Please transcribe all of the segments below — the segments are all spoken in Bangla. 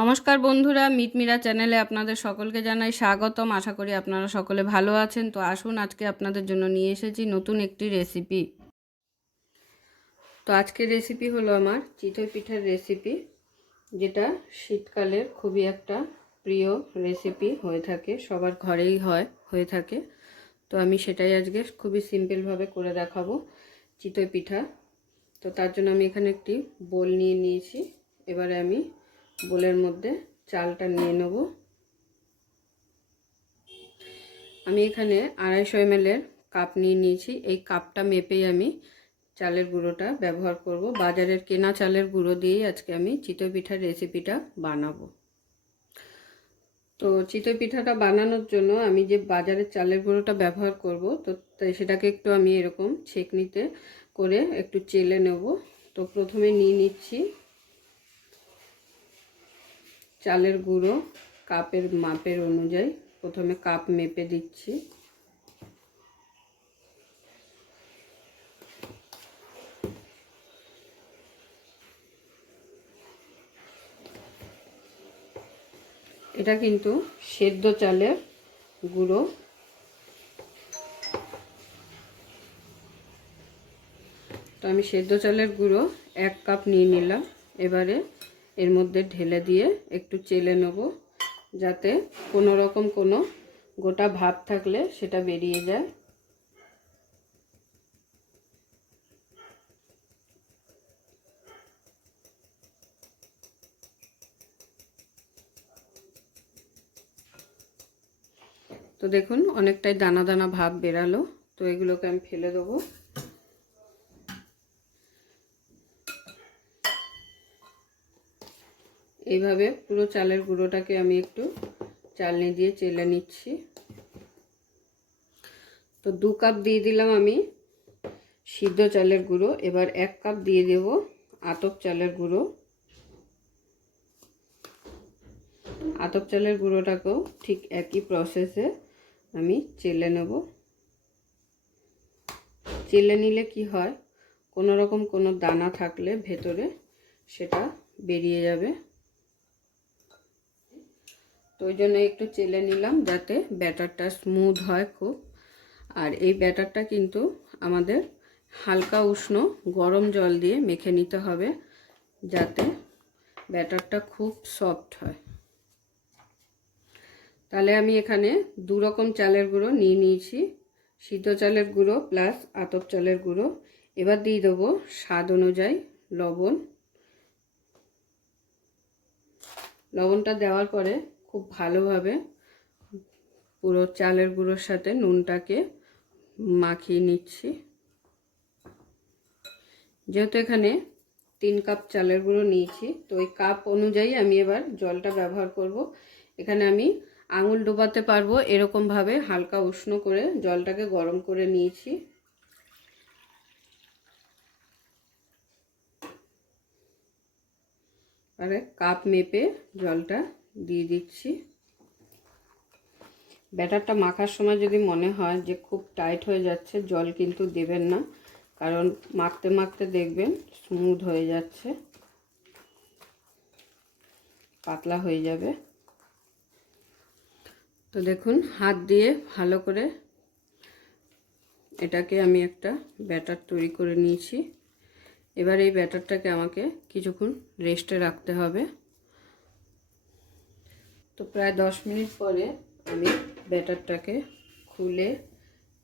নমস্কার বন্ধুরা, মিটমিরা চ্যানেলে আপনাদের সকলকে জানাই স্বাগতম। আশা করি আপনারা সকলে ভালো আছেন। তো আসুন, আজকে আপনাদের জন্য নিয়ে এসেছি নতুন একটি রেসিপি। তো আজকের রেসিপি হলো আমার চিতই পিঠার রেসিপি, যেটা শীতকালের খুবই একটা প্রিয় রেসিপি হয়ে থাকে, সবার ঘরেই হয়ে থাকে। তো আমি সেটাই আজকে খুবই সিম্পলভাবে করে দেখাবো, চিতই পিঠা। তো তার জন্য আমি এখানে একটি বোল নিয়ে নিয়েছি। এবারে আমি বোলের মধ্যে চালটা নিয়ে নেব। আমি এখানে 250 ml কাপ নিয়ে নিয়েছি। এই কাপটা মেপেই আমি চালের গুঁড়োটা ব্যবহার করব। বাজারের কেনা চালের গুঁড়ো দিয়েই আজকে আমি চিতই পিঠার রেসিপিটা বানাবো। তো চিতই পিঠাটা বানানোর জন্য আমি যে বাজারের চালের গুঁড়োটা ব্যবহার করব, তো সেটাকে একটু আমি এরকম ছেঁকনিতে করে একটু চেলে নেব। তো প্রথমে নিয়ে নিচ্ছি চালের গুঁড়ো কাপের মাপের অনুযায়ী। প্রথমে কাপ মেপে দিচ্ছি। এটা কিন্তু সেদ্ধ চালের গুঁড়ো। তো আমি সেদ্ধ চালের গুঁড়ো 1 কাপ নিয়ে নিলাম। এবারে এর মধ্যে ঢেলে দিয়ে একটু চেলে নেব, যাতে কোনো রকম কোনো গোটা ভাব থাকলে সেটা বেরিয়ে যায়। তো দেখুন, অনেকটাই দানা দানা ভাব বেরালো। তো এগুলোকে আমি ফেলে দেবো। এইভাবে পুরো চালের গুঁড়োটাকে আমি একটু চালনি দিয়ে চেলে নিচ্ছি। তো 2 কাপ দিয়ে দিলাম আমি সিদ্ধ চালের গুঁড়ো। এবার 1 কাপ দিয়ে দেব আতপ চালের গুঁড়ো। আতপ চালের গুঁড়োটাকেও ঠিক একই প্রসেসে আমি চেলে নেব। চেলে নিলে কি হয়, কোনো রকম কোনো দানা থাকলে ভেতরে সেটা বেরিয়ে যাবে। তো ওই জন্য একটু চেলে নিলাম, যাতে ব্যাটারটা স্মুথ হয় খুব। আর এই ব্যাটারটা কিন্তু আমাদের হালকা উষ্ণ গরম জল দিয়ে মেখে নিতে হবে, যাতে ব্যাটারটা খুব সফট হয়। তাহলে আমি এখানে 2 রকম চালের গুঁড়ো নিয়ে নিয়েছি, সিদ্ধ চালের গুঁড়ো প্লাস আতপ চালের গুঁড়ো। এবার দিয়ে দেবো স্বাদ অনুযায়ী লবণ। লবণটা দেওয়ার পরে খুব ভালোভাবে পুরো চালের গুঁড়োর সাথে নুনটাকে মাখিয়ে নিচ্ছি। যেহেতু এখানে 3 কাপ চালের গুঁড়ো নিয়েছি, তো ওই কাপ অনুযায়ী আমি এবার জলটা ব্যবহার করব। এখানে আমি আঙুল ডোবাতে পারবো এরকমভাবে হালকা উষ্ণ করে জলটাকে গরম করে নিয়েছি। আর কাপ মেপে জলটা দিয়ে দিচ্ছি। ব্যাটারটা মাখার সময় যদি মনে হয় যে খুব টাইট হয়ে যাচ্ছে, জল কিন্তু দেবেন না, কারণ মাখতে মাখতে দেখবেন স্মুথ হয়ে যাচ্ছে, পাতলা হয়ে যাবে। তো দেখুন, হাত দিয়ে ভালো করে এটাকে আমি একটা ব্যাটার তৈরি করে নিয়েছি। এবার এই ব্যাটারটাকে আমাকে কিছুক্ষণ রেস্টে রাখতে হবে। তো প্রায় 10 মিনিট পরে আমি ব্যাটারটাকে খুলে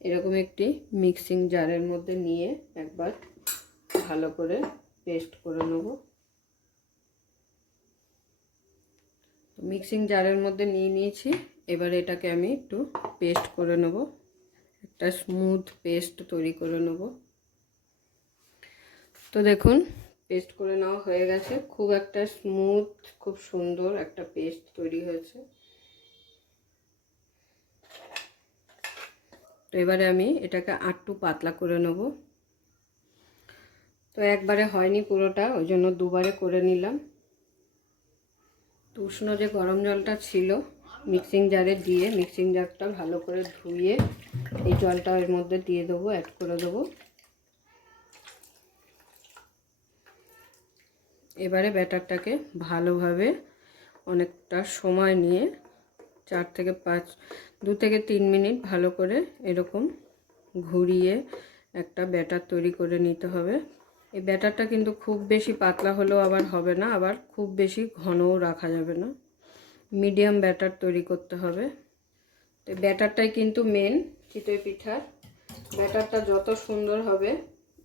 এরকম একটি মিক্সিং জারের মধ্যে নিয়ে একবার ভালো করে পেস্ট করে নেব। মিক্সিং জারের মধ্যে নিয়ে নিয়েছি। এবার এটাকে আমি একটু পেস্ট করে নেব, একটা স্মুথ পেস্ট তৈরি করে নেব। তো দেখুন, পেস্ট করে নেওয়া হয়ে গেছে। খুব একটা স্মুথ, খুব সুন্দর একটা পেস্ট তৈরি হয়েছে। তো এবারে আমি এটাকে আরটু পাতলা করে নেব। তো একবারে হয়নি পুরোটা, ওই জন্য দুবারে করে নিলাম। তো উষ্ণ যে গরম জলটা ছিল মিক্সিং জারে দিয়ে, মিক্সিং জারটা ভালো করে ধুয়ে এই জলটা এর মধ্যে দিয়ে দেবো, অ্যাড করে দেবো। এবারে ব্যাটারটাকে ভালোভাবে অনেকটা সময় নিয়ে 2 থেকে 3 মিনিট ভালো করে এরকম ঘুরিয়ে একটা ব্যাটার তৈরি করে নিতে হবে। এই ব্যাটারটা কিন্তু খুব বেশি পাতলা হলেও আবার হবে না, আবার খুব বেশি ঘনও রাখা যাবে না, মিডিয়াম ব্যাটার তৈরি করতে হবে। তো ব্যাটারটাই কিন্তু মেন চিতই পিঠার। ব্যাটারটা যত সুন্দর হবে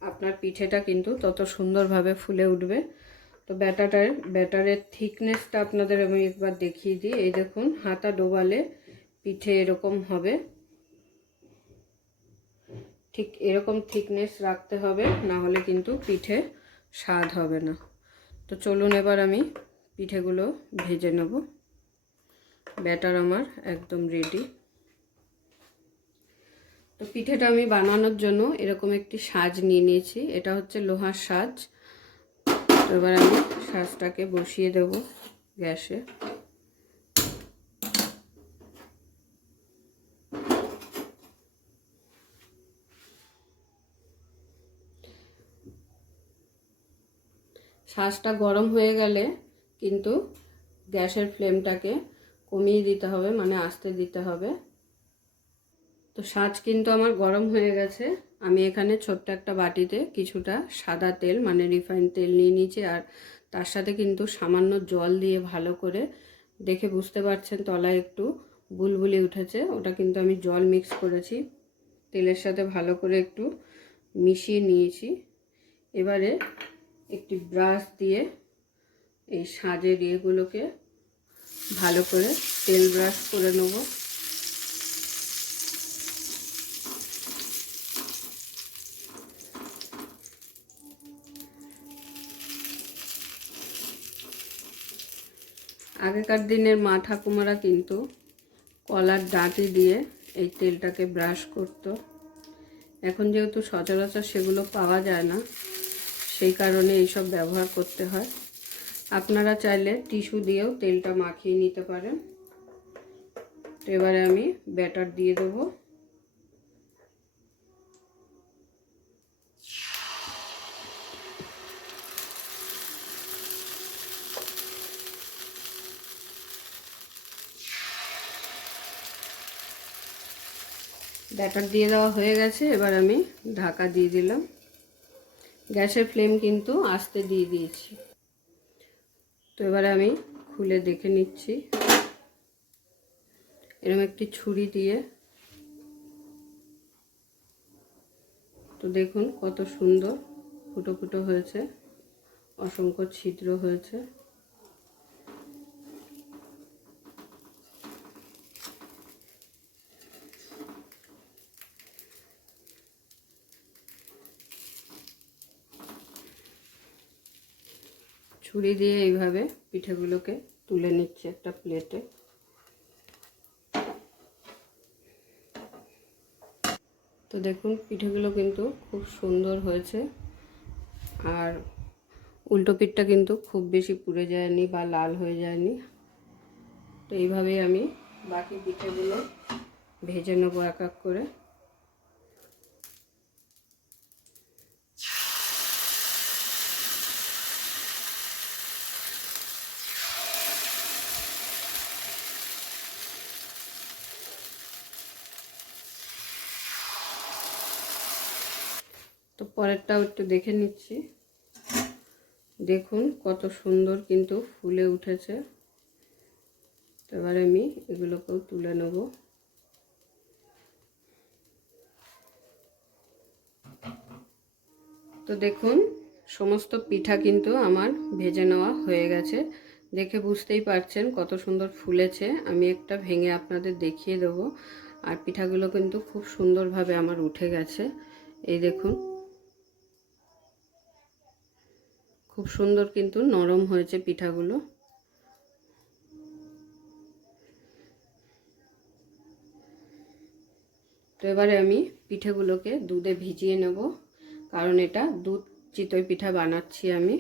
আপনার পিঠেটা কিন্তু তত সুন্দরভাবে ফুলে উঠবে। তো ব্যাটারের থিকনেসটা আপনাদের আমি একবার দেখিয়ে দিই। এই দেখুন, হাতা ডোবালে পিঠে এরকম হবে, ঠিক এরকম থিকনেস রাখতে হবে, না হলে কিন্তু পিঠে স্বাদ হবে না। তো চলুন এবার আমি পিঠেগুলো ভেজে নেব। ব্যাটার আমার একদম রেডি। তো পিঠেটা আমি বানানোর জন্য এরকম একটি সাজ নিয়ে নিয়েছি, এটা হচ্ছে লোহার সাজ। তো এবার আমি সাজটাকে বসিয়ে দেব গ্যাসে। সাজটা গরম হয়ে গেলে কিন্তু গ্যাসের ফ্লেমটাকে কমিয়ে দিতে হবে, মানে আস্তে দিতে হবে। তো সাজ কিন্তু আমার গরম হয়ে গেছে। আমি এখানে ছোট্ট একটা বাটিতে কিছুটা সাদা তেল মানে রিফাইন্ড তেল নিয়ে নিয়েছি, আর তার সাথে কিন্তু সামান্য জল দিয়ে ভালো করে, দেখে বুঝতে পারছেন তলায় একটু বুলবুলি উঠেছে, ওটা কিন্তু আমি জল মিক্স করেছি, তেলের সাথে ভালো করে একটু মিশিয়ে নিয়েছি। এবারে একটি ব্রাশ দিয়ে এই সাজের ইয়েগুলোকে ভালো করে তেল ব্রাশ করে নেব। আগেকার দিনের মা ঠাকুমারা কিন্তু কলার ডাঁটি দিয়ে এই তেলটাকে ব্রাশ করতো। এখন যেহেতু সচরাচর সেগুলো পাওয়া যায় না, সেই কারণে এইসব ব্যবহার করতে হয়। আপনারা চাইলে টিস্যু দিয়েও তেলটা মাখিয়ে নিতে পারেন। তো এবারে আমি ব্যাটার দিয়ে দেবো। ব্যাটার দিয়ে দেওয়া হয়ে গেছে, এবার আমি ঢাকা দিয়ে দিলাম। গ্যাসের ফ্লেম কিন্তু আস্তে দিয়ে দিয়েছি। তো এবারে আমি খুলে দেখে নিচ্ছি। এরকম একটি ছুরি দিয়ে, তো দেখুন কত সুন্দর ফুটো ফুটো হয়েছে, অসংখ্য ছিদ্র হয়েছে। ছুরি দিয়ে এইভাবে পিঠেগুলোকে তুলে নিচ্ছি একটা প্লেটে। তো দেখুন পিঠেগুলো কিন্তু খুব সুন্দর হয়েছে, আর উল্টো পিঠটা কিন্তু খুব বেশি পুড়ে যায়নি বা লাল হয়ে যায়নি। তো এইভাবেই আমি বাকি পিঠেগুলো ভেজে নেবো এক এক করে। তো পরেরটাও একটু দেখে নিচ্ছি। দেখুন কত সুন্দর কিন্তু ফুলে উঠেছে। তো এবার আমি এগুলোকেও তুলে নেব। তো দেখুন সমস্ত পিঠা কিন্তু আমার ভেজে নেওয়া হয়ে গেছে। দেখে বুঝতেই পারছেন কত সুন্দর ফুলেছে। আমি একটা ভেঙে আপনাদের দেখিয়ে দেব। আর পিঠাগুলো কিন্তু খুব সুন্দরভাবে আমার উঠে গেছে। এই দেখুন খুব সুন্দর কিন্তু নরম হয়েছে পিঠাগুলো। তো এবারে আমি পিঠেগুলোকে দুধে ভিজিয়ে নেব, কারণ এটা দুধ চিতই পিঠা বানাচ্ছি আমি।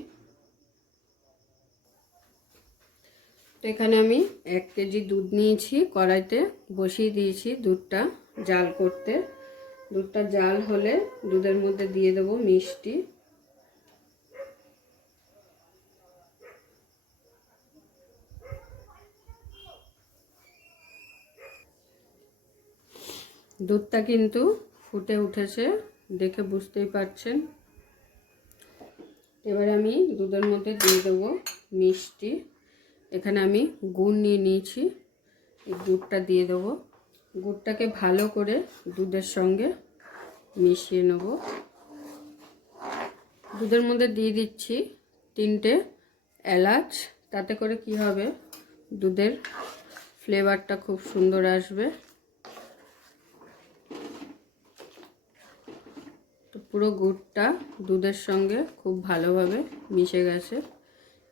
তো এখানে আমি 1 কেজি দুধ নিয়েছি, কড়াইতে বসিয়ে দিয়েছি দুধটা জাল করতে। দুধটা জাল হলে দুধের মধ্যে দিয়ে দেব মিষ্টি। দুধটা কিন্তু ফুটে উঠেছে, দেখে বুঝতেই পারছেন। এবার আমি দুধের মধ্যে দিয়ে দেবো মিষ্টি। এখানে আমি গুড় নিয়ে নিয়েছি, এই গুড়টা দিয়ে দেবো। গুড়টাকে ভালো করে দুধের সঙ্গে মিশিয়ে নেব। দুধের মধ্যে দিয়ে দিচ্ছি 3টে এলাচ, তাতে করে কি হবে, দুধের ফ্লেভারটা খুব সুন্দর আসবে। তো পুরো গুড়টা দুধের সঙ্গে খুব ভালোভাবে মিশে গেছে।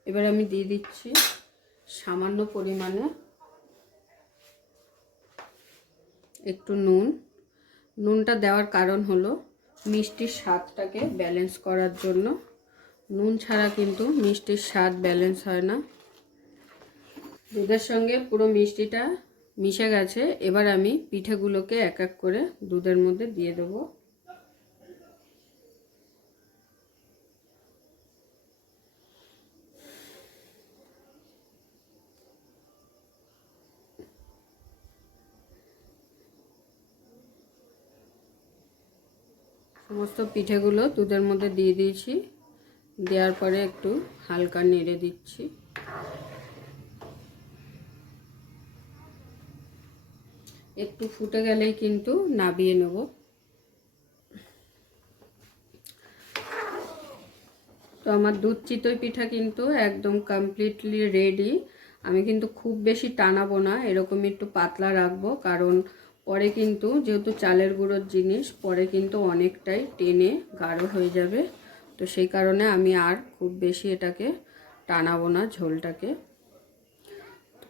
এবার আমি দিয়ে দিচ্ছি সামান্য পরিমাণে একটু নুন। নুনটা দেওয়ার কারণ হলো মিষ্টির স্বাদটাকে ব্যালেন্স করার জন্য। নুন ছাড়া কিন্তু মিষ্টির স্বাদ ব্যালেন্স হয় না। দুধের সঙ্গে পুরো মিষ্টিটা মিশে গেছে। এবার আমি পিঠেগুলোকে এক এক করে দুধের মধ্যে দিয়ে দেবো। সমস্ত পিঠেগুলো দুধের মধ্যে দিয়ে দিয়েছি। দেওয়ার পরে একটু হালকা নেড়ে দিচ্ছি। একটু ফুটে গেলেই কিন্তু নাবিয়ে নেব। তো আমার দুধ চিতই পিঠা কিন্তু একদম কমপ্লিটলি রেডি। আমি কিন্তু খুব বেশি টানাবো না, এরকম একটু পাতলা রাখবো, কারণ পরে কিন্তু যেহেতু চালের গুঁড়োর জিনিস, পরে কিন্তু অনেকটাই টেনে গাঢ় হয়ে যাবে। তো সেই কারণে আমি আর খুব বেশি এটাকে টানাবো না ঝোলটাকে।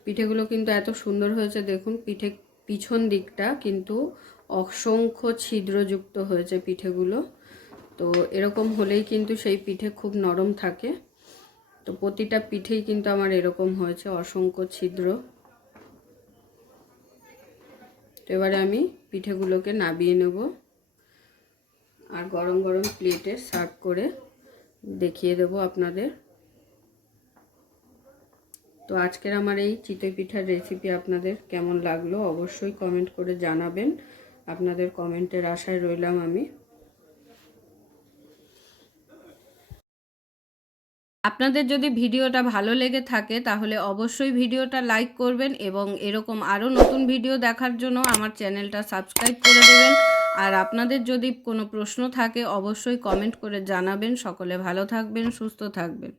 পিঠেগুলো কিন্তু এত সুন্দর হয়েছে দেখুন, পিছন দিকটা কিন্তু অসংখ্য ছিদ্রযুক্ত হয়েছে পিঠেগুলো। তো এরকম হলেই কিন্তু সেই পিঠে খুব নরম থাকে। তো প্রতিটা পিঠেই কিন্তু আমার এরকম হয়েছে, অসংখ্য ছিদ্র। তো এবারে আমি পিঠেগুলোকে নাবিয়ে নেব আর গরম গরম প্লেটে সার্ভ করে দেখিয়ে দেব আপনাদের। তো আজকের আমার এই চিতই পিঠার রেসিপি আপনাদের কেমন লাগলো অবশ্যই কমেন্ট করে জানাবেন। আপনাদের কমেন্টের আশায় রইলাম আমি। আপনাদের যদি ভিডিওটা ভালো লেগে থাকে তাহলে অবশ্যই ভিডিওটা লাইক করবেন এবং এরকম আরও নতুন ভিডিও দেখার জন্য আমার চ্যানেলটা সাবস্ক্রাইব করে দেবেন। আর আপনাদের যদি কোনো প্রশ্ন থাকে অবশ্যই কমেন্ট করে জানাবেন। সকলে ভালো থাকবেন, সুস্থ থাকবেন।